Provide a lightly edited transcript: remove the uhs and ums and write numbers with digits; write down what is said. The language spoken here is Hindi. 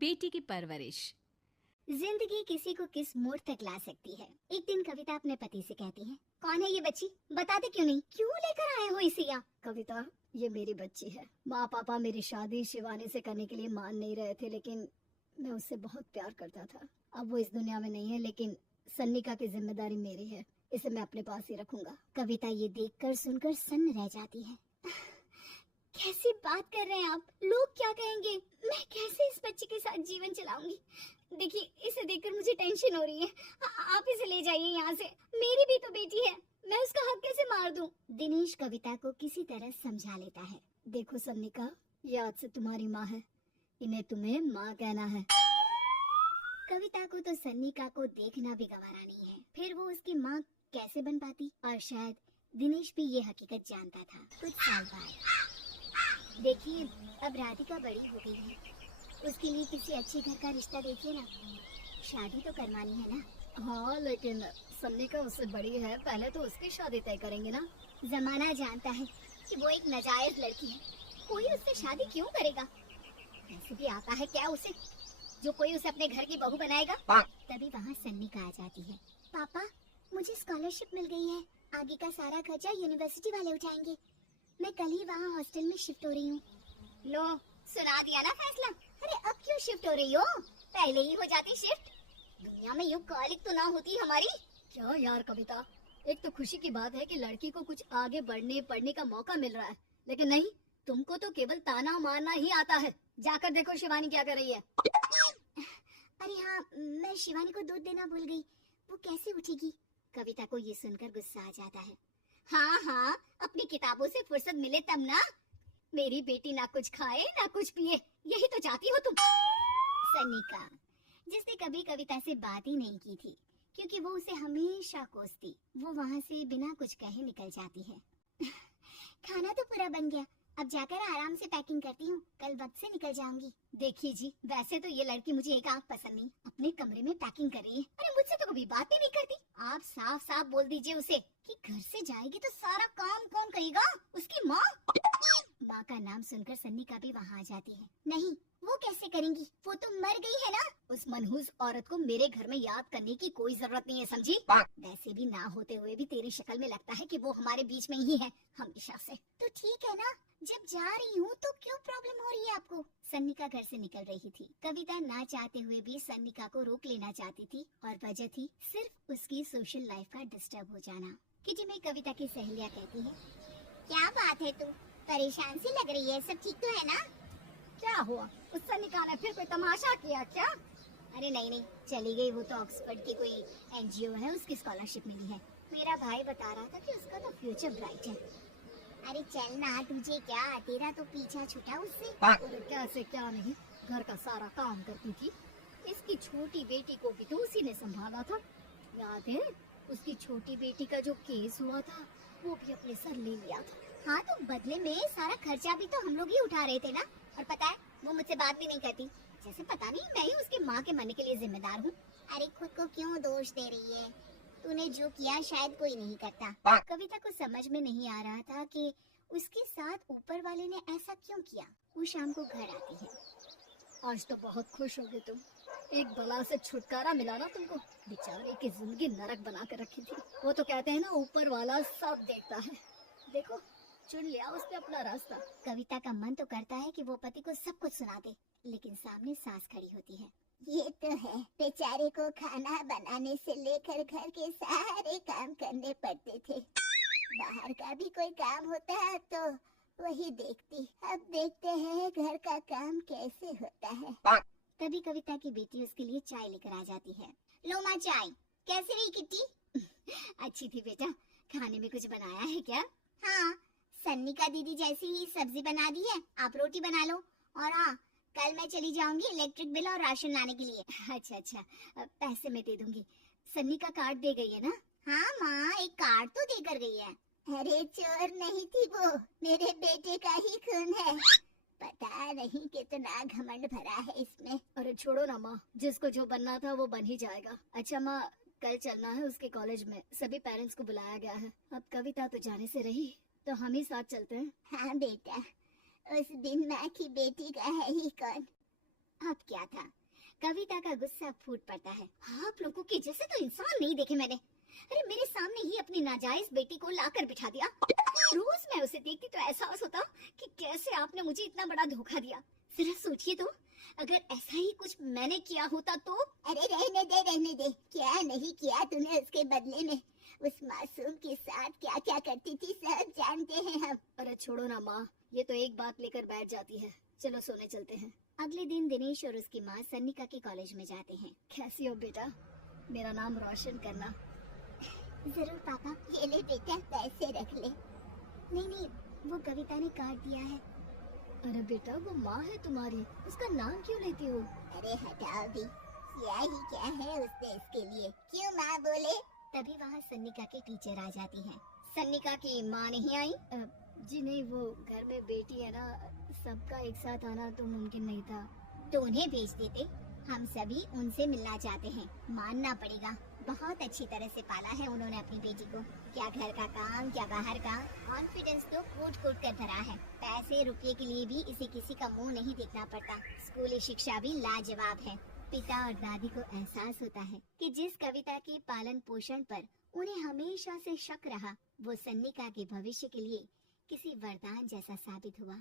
बेटी की परवरिश। जिंदगी किसी को किस मोड़ तक ला सकती है। एक दिन कविता अपने पति से कहती है, कौन है ये बच्ची, बताते क्यों नहीं, क्यों लेकर आए हो इसे यहाँ? कविता, ये मेरी बच्ची है। माँ पापा मेरी शादी शिवानी से करने के लिए मान नहीं रहे थे, लेकिन मैं उससे बहुत प्यार करता था। अब वो इस दुनिया में नहीं है, लेकिन सन्निका की जिम्मेदारी मेरी है। इसे मैं अपने पास ही रखूंगा। कविता ये देखकर सुनकर सन्न रह जाती है। कैसी बात कर रहे हैं आप? लोग क्या कहेंगे? मैं कैसे इस बच्चे के साथ जीवन चलाऊंगी? देखिए, इसे देखकर मुझे टेंशन हो रही है। आप इसे ले जाइए यहाँ से। मेरी भी तो बेटी है, मैं उसका हक कैसे मार दूं? दिनेश कविता को किसी तरह समझा लेता है। देखो सन्निका, ये आज से तुम्हारी माँ है, इन्हें तुम्हें माँ कहना है। कविता को तो सन्निका को देखना भी गवारा नहीं है, फिर वो उसकी माँ कैसे बन पाती? और शायद दिनेश भी ये हकीकत जानता था। कुछ साल बाद देखिए, अब राधिका बड़ी हो गई है, उसके लिए किसी अच्छे घर का रिश्ता देखिए ना। शादी तो करवानी है ना? हाँ, लेकिन सन्निका उससे बड़ी है, पहले तो उसकी शादी तय करेंगे ना। जमाना जानता है कि वो एक नाजायज लड़की है, कोई उससे शादी क्यों करेगा? ऐसे भी आता है क्या उसे जो कोई उसे अपने घर की बहू बनाएगा? तभी वहाँ सन्निका आ जाती है। पापा, मुझे स्कॉलरशिप मिल गई है, आगे का सारा खर्चा यूनिवर्सिटी वाले उठाएंगे। मैं कल ही वहाँ हॉस्टल में शिफ्ट हो रही हूँ। लो, सुना दिया ना फैसला। अरे अब क्यों शिफ्ट हो रही हो? पहले ही हो जाती शिफ्ट। दुनिया में यूँ कॉलिक तो ना होती हमारी। क्या यार कविता, एक तो खुशी की बात है कि लड़की को कुछ आगे बढ़ने पढ़ने का मौका मिल रहा है, लेकिन नहीं, तुमको तो केवल ताना मारना ही आता है। जाकर देखो शिवानी क्या कर रही है। अरे हाँ, मैं शिवानी को दूध देना भूल गई, वो कैसे उठेगी? कविता को ये सुनकर गुस्सा आ जाता है। हाँ हाँ, अपनी किताबों से फुर्सत मिले तब ना। मेरी बेटी ना कुछ खाए ना कुछ पिए, यही तो चाहती हो तुम। सन्निका, जिसने कभी कविता से बात ही नहीं की थी, क्योंकि वो उसे हमेशा कोसती, वो वहाँ से बिना कुछ कहे निकल जाती है। खाना तो पूरा बन गया, अब जाकर आराम से पैकिंग करती हूँ, कल वक्त से निकल जाऊंगी। देखिए जी, वैसे तो ये लड़की मुझे एक आंख पसंद नहीं, अपने कमरे में पैकिंग कर रही है। अरे मुझसे तो कभी बात ही नहीं करती। आप साफ साफ बोल दीजिए उसे कि घर से जाएगी तो सारा काम कौन करेगा? उसकी माँ। माँ का नाम सुनकर सन्निका भी वहाँ आ जाती है। नहीं, वो कैसे करेंगी, वो तो मर गई है ना। उस मनहूस औरत को मेरे घर में याद करने की कोई जरूरत नहीं है, समझी? वैसे भी ना होते हुए भी तेरी शक्ल में लगता है कि वो हमारे बीच में ही है हमेशा से। तो ठीक है ना, जब जा रही हूँ तो क्यों प्रॉब्लम हो रही है आपको? सन्निका घर से निकल रही थी। कविता ना चाहते हुए भी सन्निका को रोक लेना चाहती थी, और वजह थी सिर्फ उसकी सोशल लाइफ का डिस्टर्ब हो जाना। किटी में कविता की सहेलियाँ कहती है, क्या बात है, तू परेशान सी लग रही है, सब ठीक तो है ना? क्या हुआ, उस सन्निका ने फिर कोई तमाशा किया क्या? अरे नहीं नहीं, चली गई, वो तो ऑक्सफोर्ड की कोई एनजीओ है, उसकी स्कॉलरशिप मिली है। मेरा भाई बता रहा था कि उसका तो फ्यूचर ब्राइट है। अरे चल ना, तुझे क्या, तेरा तो पीछा छूटा उससे। अरे कैसे क्या नहीं, घर का सारा काम करती थी। इसकी छोटी बेटी को भी तो उसी ने संभाला था, याद है? उसकी छोटी बेटी का जो केस हुआ था, वो भी अपने सर ले लिया था। हाँ, तो बदले में सारा खर्चा भी तो हम लोग ही उठा रहे थे ना। और पता है, वो मुझसे बात भी नहीं करती, जैसे पता नहीं मैं ही उसके माँ के मरने के लिए जिम्मेदार हूँ। अरे खुद को क्यों दोष दे रही है? तूने जो किया शायद कोई नहीं करता। कविता को समझ में नहीं आ रहा था कि उसके साथ ऊपर वाले ने ऐसा क्यों किया। वो शाम को घर आती है। आज तो बहुत खुश होगे तुम, एक बला से छुटकारा मिला ना तुमको। बेचारे की जिंदगी नरक बना कर रखी थी। वो तो कहते हैं ना, ऊपर वाला सब देखता है। देखो, चुन लिया उसने अपना रास्ता। कविता का मन तो करता है कि वो पति को सब कुछ सुना दे, लेकिन सामने सास खड़ी होती है। ये तो है, बेचारे को खाना बनाने से लेकर घर के सारे काम करने पड़ते थे। बाहर का भी कोई काम होता है तो वही देखती। अब देखते हैं घर का काम कैसे होता है। तभी कविता की बेटी उसके लिए चाय लेकर आ जाती है। लो माँ चाय। कैसी रही किट्टी? अच्छी थी बेटा, खाने में कुछ बनाया है क्या? हाँ, सन्निका दीदी जैसी ही सब्जी बना दी है, आप रोटी बना लो। और हाँ, कल मैं चली जाऊंगी इलेक्ट्रिक बिल और राशन लाने के लिए। अच्छा अच्छा, पैसे मैं दे दूंगी। सन्निका कार्ड दे गई है ना? हाँ माँ, एक कार्ड तो देकर गई है। अरे चोर नहीं थी वो, मेरे बेटे का ही खून है। पता नहीं कितना घमंड भरा है इसमें। अरे छोड़ो ना माँ, जिसको जो बनना था वो बन ही जाएगा। अच्छा माँ, कल चलना है उसके कॉलेज में, सभी पेरेंट्स को बुलाया गया है। अब कविता तो जाने से रही, तो हम ही साथ चलते हैं। हाँ बेटा, उस दिन माँ की बेटी का है ही कौन, अब क्या था, कविता का गुस्सा फूट पड़ता है। आप लोगों के जैसे तो इंसान नहीं देखे मैंने। अरे मेरे सामने ही अपनी नाजायज बेटी को लाकर बिठा दिया। रोज मैं उसे देखती तो एहसास होता कि कैसे आपने मुझे इतना बड़ा धोखा दिया। जरा सोचिए तो, अगर ऐसा ही कुछ मैंने किया होता तो। अरे रहने दे, क्या नहीं किया तूने उसके बदले में। उस मासूम के साथ क्या क्या करती थी सब जानते हैं हम। अरे छोड़ो ना माँ, ये तो एक बात लेकर बैठ जाती है। चलो सोने चलते हैं। अगले दिन दिनेश और उसकी माँ सन्निका के कॉलेज में जाते हैं। कैसी हो बेटा, मेरा नाम रोशन करना। जरूर पापा, ये ले बेटा, पैसे रख ले। नहीं, वो कविता ने काट दिया है। अरे बेटा, वो माँ है तुम्हारी, उसका नाम क्यों लेती हो? अरे हटाओ दी, क्या ही क्या है उस देश के लिए, क्यों माँ बोले। तभी वहाँ सन्निका की टीचर आ जाती है। सन्निका की माँ नहीं आई? जी नहीं, वो घर में बेटी है ना, सबका एक साथ आना तो मुमकिन नहीं था। तो उन्हें भेज देते, हम सभी उनसे मिलना चाहते हैं। मानना पड़ेगा, बहुत अच्छी तरह से पाला है उन्होंने अपनी बेटी को। क्या घर का काम, क्या बाहर का। कॉन्फिडेंस तो कूट कूट कर धरा है। पैसे रुपये के लिए भी इसे किसी का मुंह नहीं देखना पड़ता। स्कूली शिक्षा भी लाजवाब है। पिता और दादी को एहसास होता है कि जिस कविता के पालन पोषण पर उन्हें हमेशा से शक रहा, वो सन्निका के भविष्य के लिए किसी वरदान जैसा साबित हुआ।